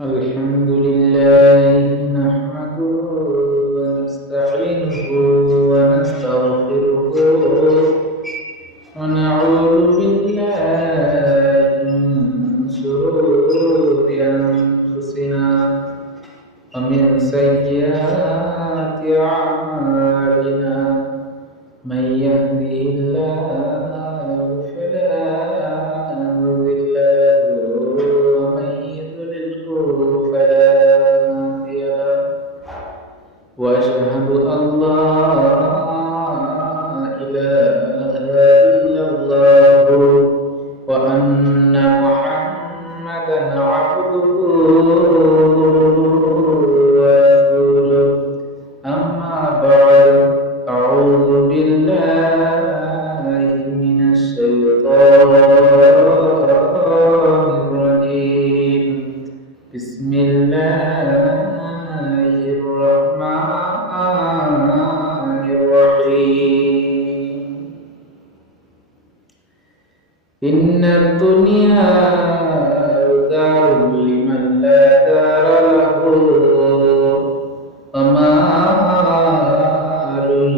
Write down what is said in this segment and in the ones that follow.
الحمد لله نحمده ونستعينه ونستغفره ونعوذ بالله من شرور أنفسنا ومن سيئات أعمالنا من يهده الله فلا مضل له ومن يضلله فلا هادي له وأشهد أن لا إله إلا الله وأن محمدا عبده ورسوله أما بعد أعوذ بالله من الشيطان الرجيم بسم الله الرحمن الرحيم إن الدنيا دار لمن لا دار له ومال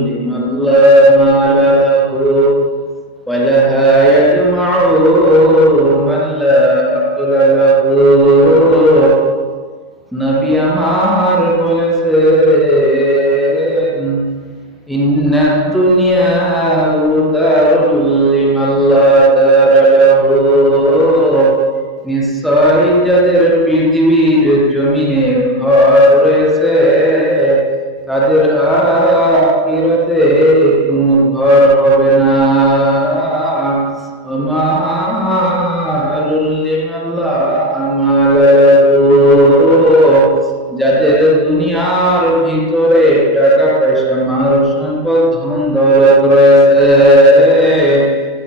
لمن لا مال له ولها يجمع من لا عقل له নবী আমার বলেছেন ইন্নাদ দুনিয়া দারুল লিমান লা দার লাহু নিশ্চয় যাদের পৃথিবীর জমিনে ঘর রয়েছে তাদের আখিরাতে কোনো ঘর হবে না ওমালুল লিমান লা আমাল যাদের দুনিয়ার ভিতরে টাকা পয়সা মাল সম্পদ ধন দৌলত রয়েছে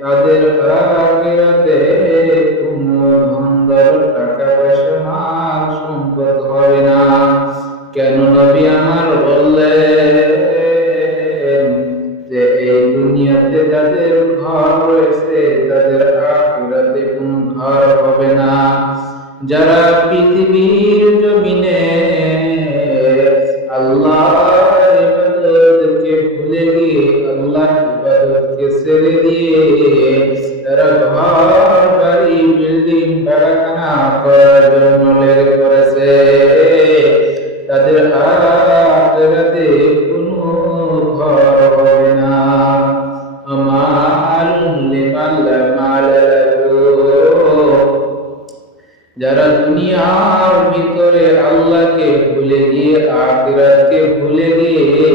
তাদের আখিরাতে কোনো ধন দৌলত টাকা পয়সা মাল সম্পদ হবে না। কেন নবী আমার বললেন যে এই দুনিয়াতে যাদের ঘর রয়েছে তাদের আখিরাতে কোনো ঘর হবে না। যারা পৃথিবীর জমিনে আল্লাহর ইবাদতকে ভুলে গিয়ে আল্লাহর ইবাদতকে ছেড়ে দিয়ে তারা ঘর বাড়ি বিল্ডিং কারখানা করার জন্য লেগে পড়েছে তাদের আখিরাতে কোনো ঘর হবে না। আমালুন লিমান লা মাল লাহু যারা দুনিয়ার ভিতরে আল্লাহকে ভুলে গিয়ে আখিরাতকে ভুলে গিয়ে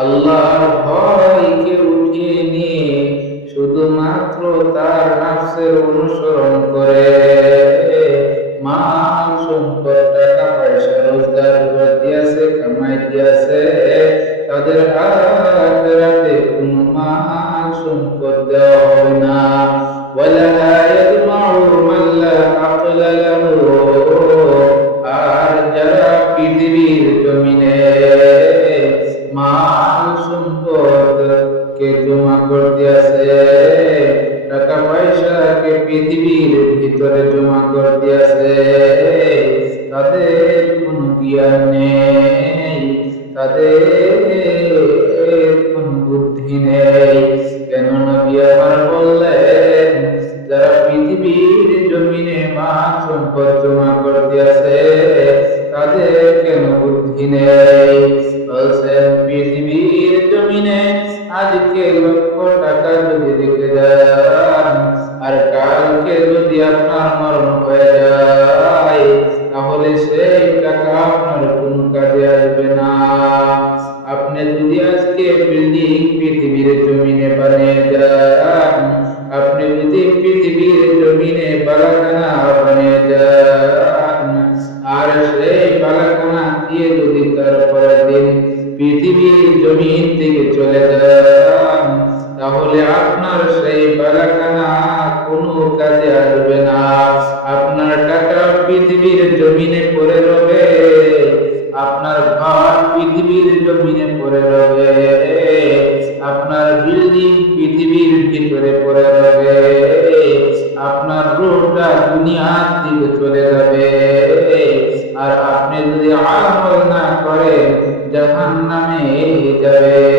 আল্লাহর ভয়কে উঠিয়ে নিয়ে শুধুমাত্র তার নফসের অনুসরণ করে মাল সম্পদ টাকা পয়সা রোজগার করে দিয়েছে কামাই দিয়েছে তাদের আখিরাতে কোনো মাল সম্পদ দেওয়া হবে না। ওয়ালা ইয়াজমাউ মান লা আক্লা লাহু আর যারা পৃথিবীর জমিনে মাল সম্পদকে জমা করতে আছে টাকা পয়সাকে পৃথিবীর ভিতরে জমা করতে আছে তাদের কোনো জ্ঞান নেই তাদের কোনো বুদ্ধি নেই। কেন নবী আমার বললেন যারা পৃথিবীর জমিনে মাল সম্পদ জমা করতে আছে তাদের কেন বুদ্ধি নেই। বলছেন পৃথিবীর জমিনে আজকে লক্ষ টাকা যদি রেখে যান আর কালকে যদি আপনার মরণ হয়ে যায় তাহলে সেই টাকা আপনার কোনো কাজে আসবে না। আপনি যদি আজকে বিল্ডিং পৃথিবীর জমিনে বানিয়ে যান আপনি যদি পৃথিবীর জমিনে বালাখানা বানিয়ে যান আর সেই বালাখানা দিয়ে যদি তারপরে দিন পৃথিবীর জমিন থেকে চলে যান তাহলে আপনার সেই বালাখানা কোনো কাজে আসবে না। আপনার টাকা পৃথিবীর জমিনে পড়ে রবে আপনার ঘর পৃথিবীর জমিনে পড়ে রবে আপনার বিল্ডিং পৃথিবীর ভিতরে পড়ে রবে আপনার রূহটা দুনিয়ার দিকে চলে যাবে আর আপনি যদি আমল না করেন জাহান্নামে যাবেন।